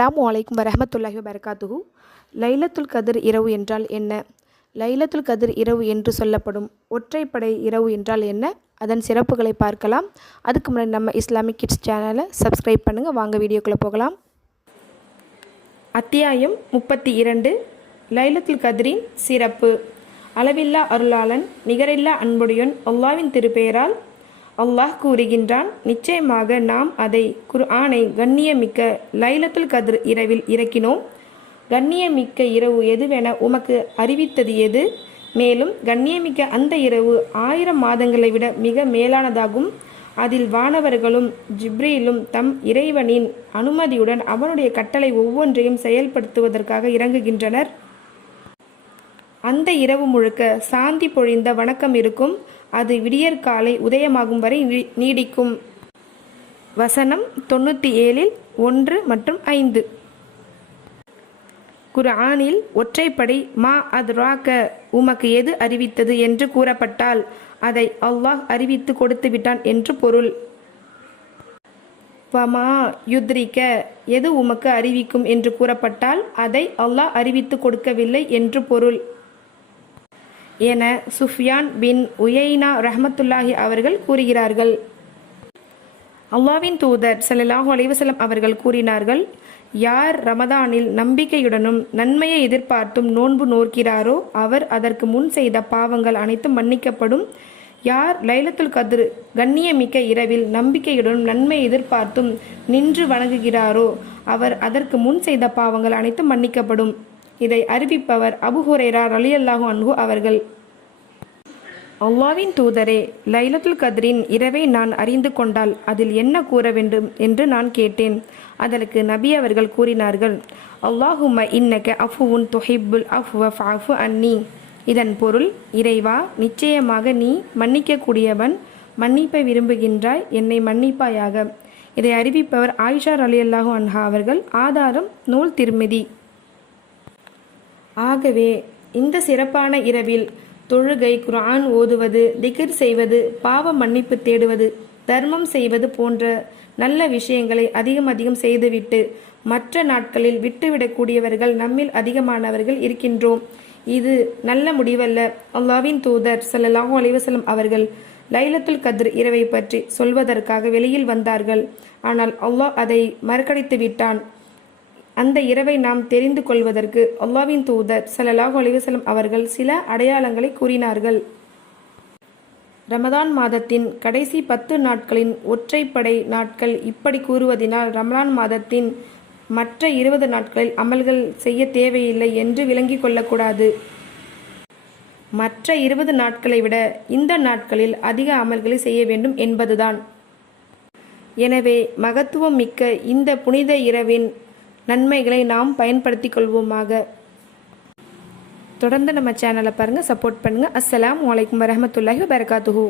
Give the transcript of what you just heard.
அஸ்ஸலாமு அலைக்கும் வரஹமத்துல்லாஹி வபரகாத்துஹு. லைலத்துல் கதிர் இரவு என்றால் என்ன? லைலத்துல் கதிர் இரவு என்று சொல்லப்படும் ஒற்றைப்படை இரவு என்றால் என்ன? அதன் சிறப்புகளை பார்க்கலாம். அதுக்கு முன்னாடி நம்ம இஸ்லாமிக் கிட்ஸ் சேனலை சப்ஸ்கிரைப் பண்ணுங்கள் வாங்க வீடியோக்குள்ளே போகலாம். அத்தியாயம் முப்பத்தி இரண்டு லைலத்துல் கதிரின் சிறப்பு. அளவில்லா அருளாளன் நிகரில்லா அன்புடையன் அல்லாவின் திருப்பெயரால் அல்லாஹ் கூறுகின்றான் நிச்சயமாக நாம் அதை குர்ஆனை கண்ணியமிக்க லைலத்துல் கதிர் இரவில் இறக்கினோம். கண்ணியமிக்க இரவு எதுவென உமக்கு அறிவித்தது எது? மேலும் கண்ணியமிக்க அந்த இரவு ஆயிரம் மாதங்களை விட மிக மேலானதாகும். அதில் வானவர்களும் ஜிப்ரீலும் தம் இறைவனின் அனுமதியுடன் அவனுடைய கட்டளை ஒவ்வொன்றையும் செயல்படுத்துவதற்காக இறங்குகின்றனர். அந்த இரவு முழுக்க சாந்தி பொழிந்த வணக்கம் இருக்கும். அது விடியற்காலை உதயமாகும் வரை நீ- நீடிக்கும். வசனம் தொண்ணூற்றி ஏழில் ஒன்று மற்றும் ஐந்து. குர்ஆனில் ஒற்றைப்படை மா அத்ராக்க உமக்கு எது அறிவித்தது? என்று கூறப்பட்டால் அதை அல்லாஹ் அறிவித்து கொடுத்து விட்டான் என்று பொருள். வமா யுத்ரிக்க எது உமக்கு அறிவிக்கும்? என்று கூறப்பட்டால் அதை அல்லாஹ் அறிவித்து கொடுக்கவில்லை என்று பொருள். என சுஃபியான் பின் உயைனா ரஹமத்துல்லாஹி அவர்கள் கூறுகிறார்கள். அல்லாவின் தூதர் ஸல்லல்லாஹு அலைவசலம் அவர்கள் கூறினார்கள் யார் ரமதானில் நம்பிக்கையுடனும் நன்மையை எதிர்பார்த்தும் நோன்பு நோக்கிறாரோ அவர் அதற்கு முன் செய்த பாவங்கள் அனைத்தும் மன்னிக்கப்படும். யார் லைலத்துல் கத்ர் கண்ணியமிக்க இரவில் நம்பிக்கையுடனும் நன்மை எதிர்பார்த்தும் நின்று வணங்குகிறாரோ அவர் அதற்கு முன் செய்த பாவங்கள் அனைத்தும் மன்னிக்கப்படும். இதை அறிவிப்பவர் அபுஹுரேரா ரலியல்லாஹு அன்ஹு அவர்கள். அல்லாவின் தூதரே லைலத்துல் கத்ரின் இரவை நான் அறிந்து கொண்டால் அதில் என்ன கூற வேண்டும் என்று நான் கேட்டேன். அதற்கு நபி அவர்கள் கூறினார்கள் அல்லாஹும்ம இன்னக அஃபுன் தொஹிபுல் அஃப் ஃபஅஃபு அன்னி. இதன் பொருள் இறைவா நிச்சயமாக நீ மன்னிக்கக்கூடியவன் மன்னிப்பை விரும்புகின்றாய் என்னை மன்னிப்பாயாக. இதை அறிவிப்பவர் ஆயிஷா ரலியல்லாஹு அன்ஹா அவர்கள் ஆதாரம் நூல் திருமிதி. ஆகவே இந்த சிறப்பான இரவில் தொழுகை குர்ஆன் ஓதுவது திகிர் செய்வது பாவ மன்னிப்பு தேடுவது தர்மம் செய்வது போன்ற நல்ல விஷயங்களை அதிகம் அதிகம் செய்துவிட்டு மற்ற நாட்களில் விட்டுவிடக்கூடியவர்கள் நம்மில் அதிகமானவர்கள் இருக்கின்றோம். இது நல்ல முடிவல்ல. அல்லாவின் தூதர் சல்லாஹூ அலைஹி அவர்கள் லைலத்துல் கத்ர் இரவை பற்றி சொல்வதற்காக வெளியில் வந்தார்கள். ஆனால் அல்லாஹ் அதை மறக்கடித்து விட்டான் அந்த இரவை நாம் தெரிந்து கொள்வதற்கு அல்லாவின் தூதர் ஸல்லல்லாஹு அலிவசலம் அவர்கள் சில அடையாளங்களை கூறினார்கள். ரமதான் மாதத்தின் கடைசி பத்து நாட்களின் ஒற்றைப்படை நாட்கள் இப்படி கூறுவதினால் ரமலான் மாதத்தின் மற்ற இருபது நாட்களில் அமல்கள் செய்ய தேவையில்லை என்று விளங்கிக் கொள்ளக்கூடாது. மற்ற இருபது நாட்களை விட இந்த நாட்களில் அதிக அமல்களை செய்ய வேண்டும் என்பதுதான். எனவே மகத்துவம் மிக்க இந்த புனித இரவின் நன்மைகளை நாம் பயன்படுத்திக் கொள்வோமாக. தொடர்ந்து நம்ம சேனலை பாருங்கள் சப்போர்ட் பண்ணுங்கள் அஸ்லாம் வலைக்கம் வரமத்துல்லாஹி வரகாத்துஹூ